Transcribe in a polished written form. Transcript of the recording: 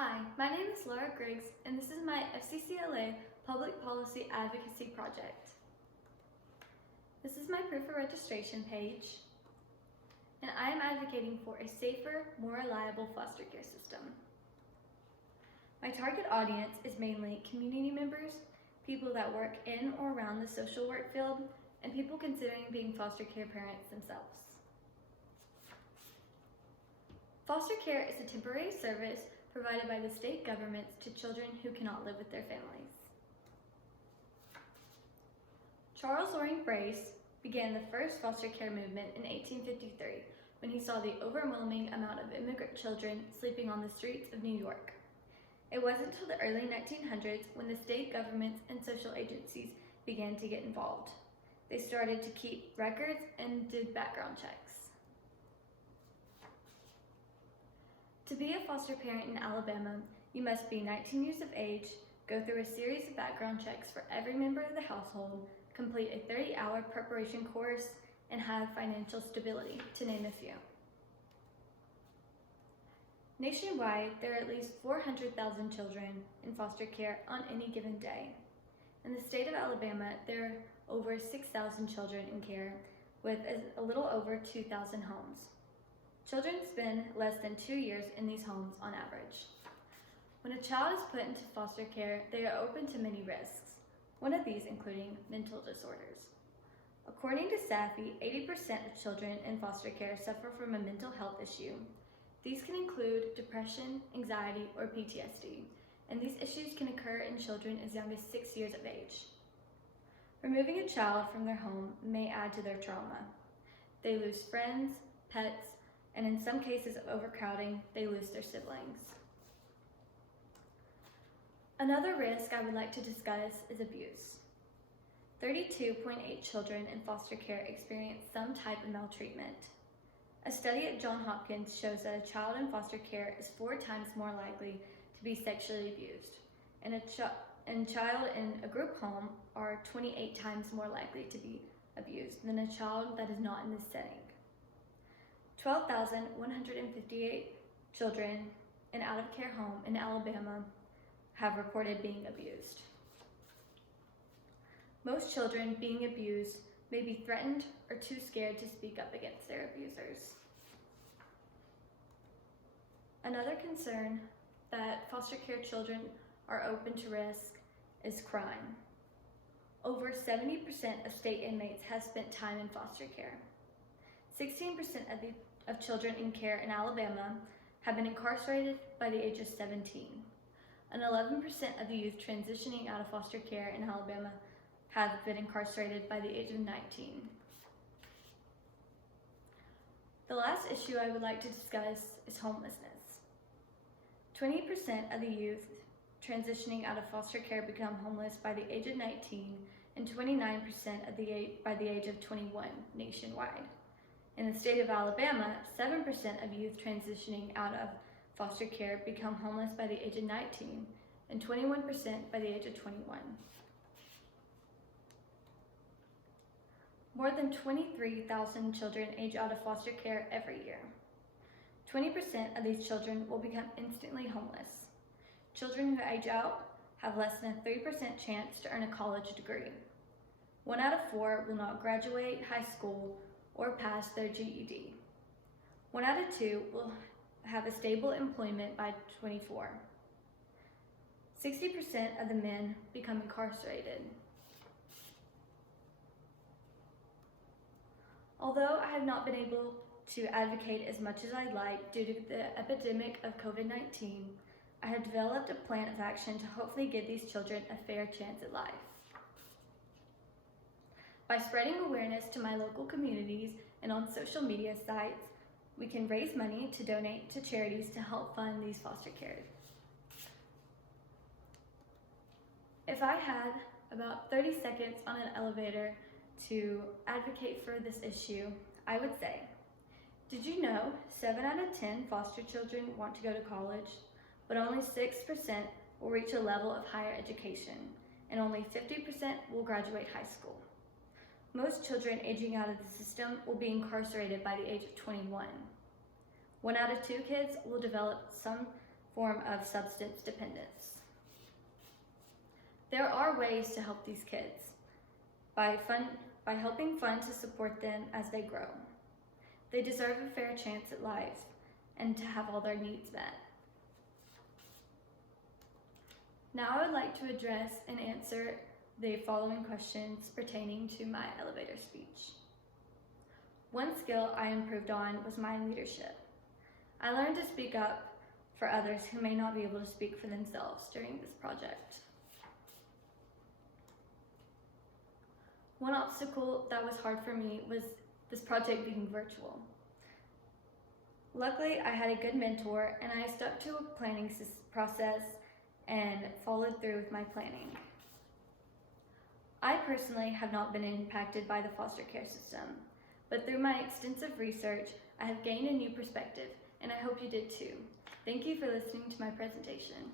Hi, my name is Griggs, and this is my FCCLA Public Policy Advocacy Project. This is my proof of registration page, and I am advocating for a safer, more reliable foster care system. My target audience is mainly community members, people that work in or around the social work field, and people considering being foster care parents themselves. Foster care is a temporary service provided by the state governments to children who cannot live with their families. Charles Loring Brace began the first foster care movement in 1853 when he saw the overwhelming amount of immigrant children sleeping on the streets of New York. It wasn't until the early 1900s when the state governments and social agencies began to get involved. They started to keep records and did background checks. To be a foster parent in Alabama, you must be 19 years of age, go through a series of background checks for every member of the household, complete a 30-hour preparation course, and have financial stability, to name a few. Nationwide, there are at least 400,000 children in foster care on any given day. In the state of Alabama, there are over 6,000 children in care, with a little over 2,000 homes. Children spend less than 2 years in these homes on average. When a child is put into foster care, they are open to many risks, one of these including mental disorders. According to SAFI, 80% of children in foster care suffer from a mental health issue. These can include depression, anxiety, or PTSD, and these issues can occur in children as young as 6 years of age. Removing a child from their home may add to their trauma. They lose friends, pets, and in some cases of overcrowding, they lose their siblings. Another risk I would like to discuss is abuse. 32.8 children in foster care experience some type of maltreatment. A study at Johns Hopkins shows that a child in foster care is 4 times more likely to be sexually abused, and a child in a group home are 28 times more likely to be abused than a child that is not in this setting. 12,158 children in out-of-care home in Alabama have reported being abused. Most children being abused may be threatened or too scared to speak up against their abusers. Another concern that foster care children are open to risk is crime. Over 70% of state inmates have spent time in foster care. 16% of children in care in Alabama have been incarcerated by the age of 17. And 11% of the youth transitioning out of foster care in Alabama have been incarcerated by the age of 19. The last issue I would like to discuss is homelessness. 20% of the youth transitioning out of foster care become homeless by the age of 19 and 29% by the age of 21 nationwide. In the state of Alabama, 7% of youth transitioning out of foster care become homeless by the age of 19 and 21% by the age of 21. More than 23,000 children age out of foster care every year. 20% of these children will become instantly homeless. Children who age out have less than a 3% chance to earn a college degree. 1 out of 4 will not graduate high school or pass their GED. 1 out of 2 will have a stable employment by 24. 60% of the men become incarcerated. Although I have not been able to advocate as much as I'd like due to the epidemic of COVID-19, I have developed a plan of action to hopefully give these children a fair chance at life. By spreading awareness to my local communities and on social media sites, we can raise money to donate to charities to help fund these foster care. If I had about 30 seconds on an elevator to advocate for this issue, I would say, did you know 7 out of 10 foster children want to go to college, but only 6% will reach a level of higher education, and only 50% will graduate high school? Most children aging out of the system will be incarcerated by the age of 21. 1 out of 2 kids will develop some form of substance dependence. There are ways to help these kids by helping fund to support them as they grow. They deserve a fair chance at life and to have all their needs met. Now I would like to address and answer the following questions pertaining to my elevator speech. One skill I improved on was my leadership. I learned to speak up for others who may not be able to speak for themselves during this project. One obstacle that was hard for me was this project being virtual. Luckily, I had a good mentor and I stuck to a planning process and followed through with my planning. I personally have not been impacted by the foster care system, but through my extensive research, I have gained a new perspective, and I hope you did too. Thank you for listening to my presentation.